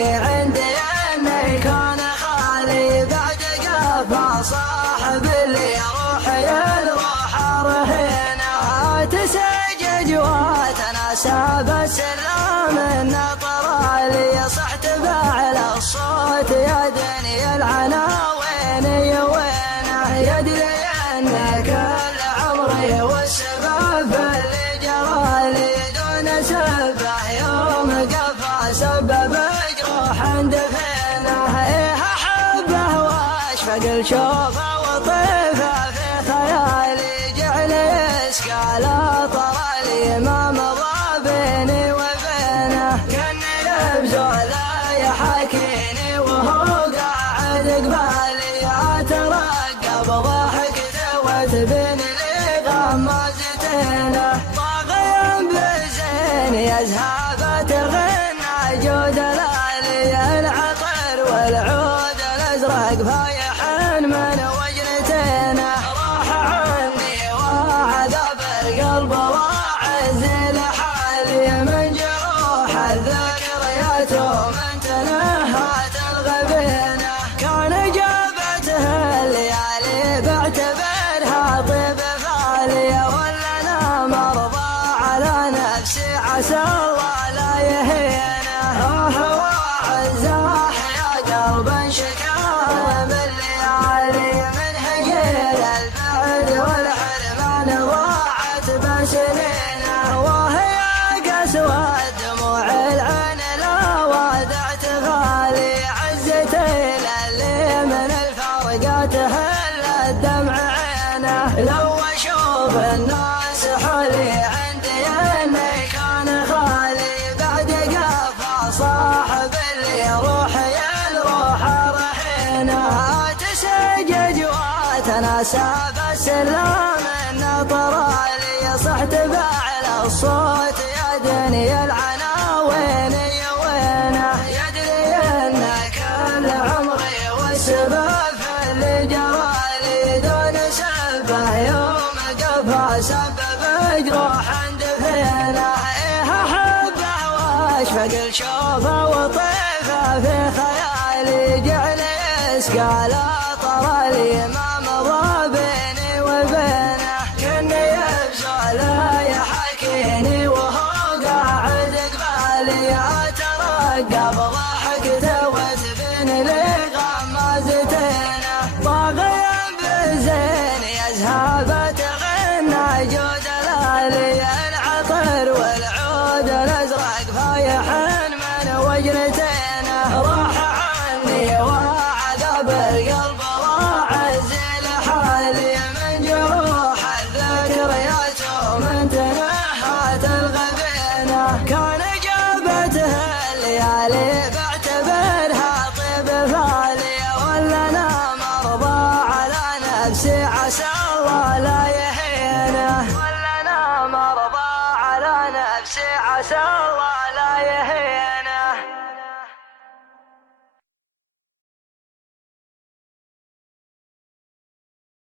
اللي عندي اني كان خالي بعد قفا صاحب اللي يروح رهينه تسجد وتناسى بالسلام النطر اللي صحت بعلى الصوت يا دنيا العناوين وينه يدري ان كل عمري والسبب اللي جرالي دون سبه يوم قفا سبب جروح دفينه احبه واشفق الشوفه وطيفه في خيالي جعل يسقى طرالي ما مضى بيني وبينه كاني لبزه لا يحاكيني وهو قاعد قبالي اترقب ضحكته وتبين لي غمازتينه طاغيا بزين يزهى تغنى جود لالي العطر والعود الازرق فايح من وجنتينه راح عني وعذاب القلب واعز لحالي من جروح الذكريات ومن تنهات الغبينه كان جابته الليالي بعتبرها طيب فالي ولا انا مرضى على نفسي عسى الله لا يهينه هو عزاح يا قلب شكاه بالليالي من هجير البعد والحرمان ضاعت بسنينه وهي قسوة دموع العين لا ودعت غالي عزتي للي من الفرقات هل الدمع عينه لو اشوف الناس حولي عندي اني كان خالي بعد قفا صاحب اللي يروح رحينه تسجد وتناسى بالسلام النطر اللي صحت بعلى الصوت يا دنيا العناوين وينه يدري ان كل عمري والسبب اللي جرالي دون سبه يوم قفا سبب جروح دفينه احبه واشفق الشوفه وطيفه في خيالي جعل يسقى طرالي ما مضى بيني وبينه كني يبزو لا يحاكيني وهو قاعد قبالي اترقب ضحكته وتبين لي غمازتينه طاغيا بزين يزهى تغنى جود لالي العطر والعود الازرق فايح من وجنتينه راح عني وعذاب القلب واعز لحالي من جروح الذكريات ومن تنهات الغبينه كان جابته الليالي بعتبرها طيب فالي ولا انا مرضى على نفسي عسى الله لا يهينه ولا انا مرضى على نفسي عسى